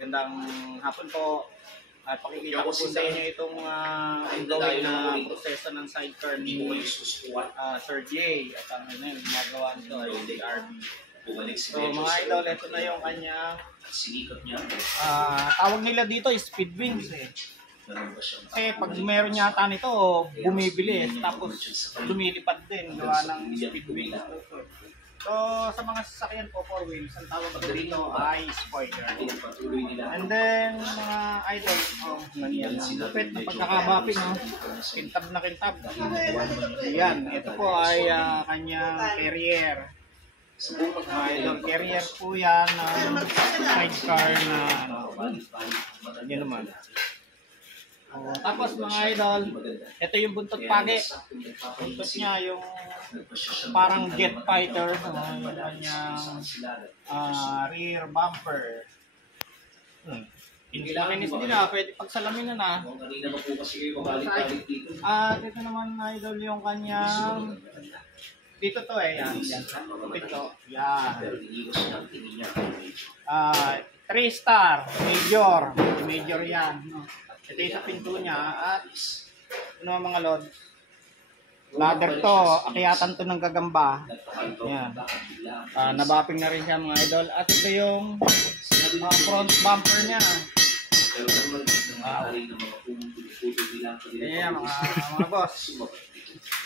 Magandang hapon po. At pakikita ko po sa inyo itong ongoing na proseso ng sidecar ni Sir Jay. At ang gumagawa nito ay si RB. So mga idol, ito na yung kanyang tawag nila dito is speed wings eh. Kasi pag meron yata nito, bumibili tapos lumilipad din gawa ng speed wings. So sa mga sasakyan po 4 wheels, ang tawag ko dito ay spoiler. And then mga idol, nangyari lupit na pagkakabapping, kintab na kintab. Yan, ito po ay kanyang carrier. Idol carrier po yan ng sidecar na yan naman. Tapos mga idol, ito yung buntot pagi. Buntot niya yung parang jet fighter, yung kanyang rear bumper. Kinis din pwede pagsalamin na. Ito naman idol yung kanyang dito to yan. Ito, yan. 3-star, major yan. Ito yung sa pinto niya at ano mga lod, ladder to, akyatan to ng gagamba. Yan. Nabapping na rin siya mga idol. At ito yung front bumper niya. Yan mga boss.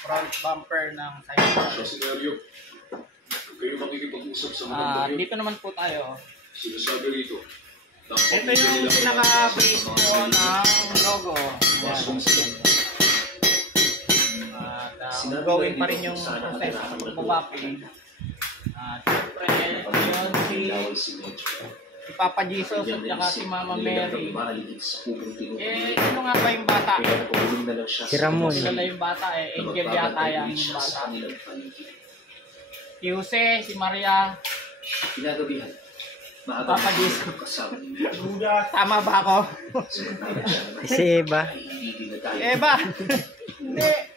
Front bumper ng sidecar. Dito naman po tayo. Ito yung pinaka-base po ng logo. Gawin pa rin yung process ng pagbabapping. Siyempre, yun si Papa Jesus at saka si Mama Mary. Ano nga ba yung bata? Si Ramon. Sila yung bata Angel yata yan yung bata. Si Jose, si Maria. Papa Jesus. Tama ba ako? Si Eva. Eva! Hindi.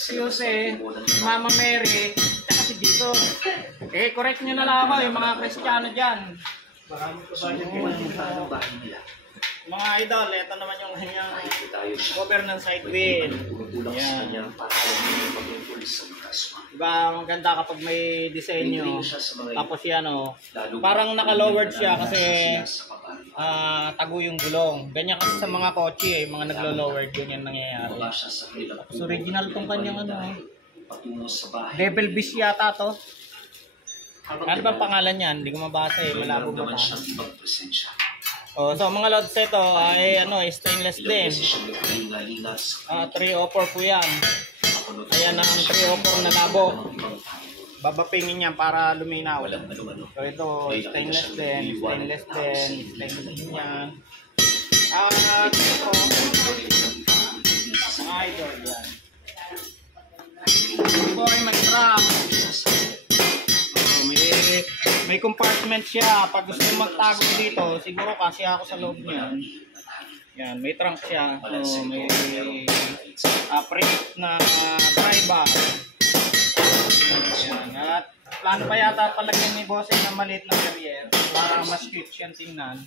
Si Jose, si Mama Mary, at si Jesus. Correct nyo na lang ako yung mga Kristiyano dyan. Mga idol, ito naman yung kanyang cover ng side wheel. Yan. Diba, maganda kapag may disenyo. Tapos yan parang naka-lowered siya kasi tago yung gulong. Ganyan kasi sa mga kotse mga naglo-lowered yun yung nangyayari. Tapos original tong kanyang Devil Beast yata to. Ano ba pangalan yan? Hindi ko mabasa malabo ba ta? So mga lods ito ay stainless din. 304 po yan. Ayan ang 304 na labo. Babapingin yan para luminaw. So ito stainless din yan. Ito mga idol yan. Ito ay may drum. May compartment siya. Pag gusto magtago dito, siguro kasi ako sa loob niya. Yan, may trunk siya. So, may print na tri-bar. At plano pa yata palagyan ni Bossing ng maliit na carrier para mas cute siyang tingnan.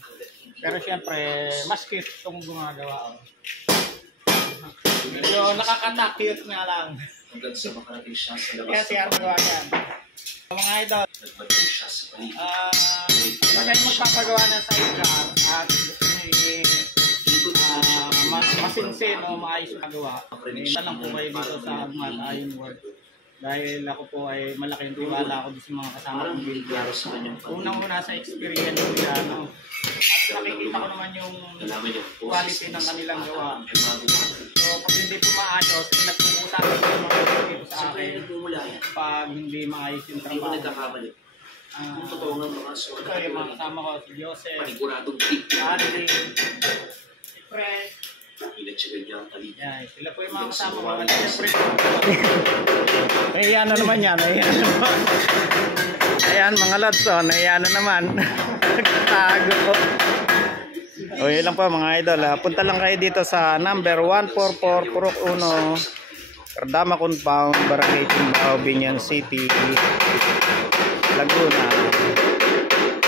Pero syempre, mas cute itong gumagawa. Medyo nakakata-cute nga lang. Kaya siya magawa yan. Mga idol, pag kayo magpapagawa ng sidecar at gusto nyo masinsin o maayos yung magawa, lang po kayo dito sa Agmat Iron Work. Dahil ako po ay malaking tiwala ako sa mga kasama kong builder. Unang-una sa experience ko yan. At nakikita ko naman yung quality ng kanilang gawa. So pag hindi po maayos, nagpupusan ko yung mga dito sa akin pag hindi maayos yung trabaho. Ito yung mga kasama ko, si Joseph, Andy, si Fred. Yan, sila po yung mga kasama ko. Nahiya na naman yan. Ayan mga lods, nahiya na naman. Nagtago po. O yun lang po mga idol. Punta lang kayo dito sa number 144 Purok 1 Cardama Compound, Barangay Timbao, Binyan City, Laguna.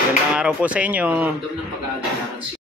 Magandang araw po sa inyo. Ramdam ng pag-aalinlangan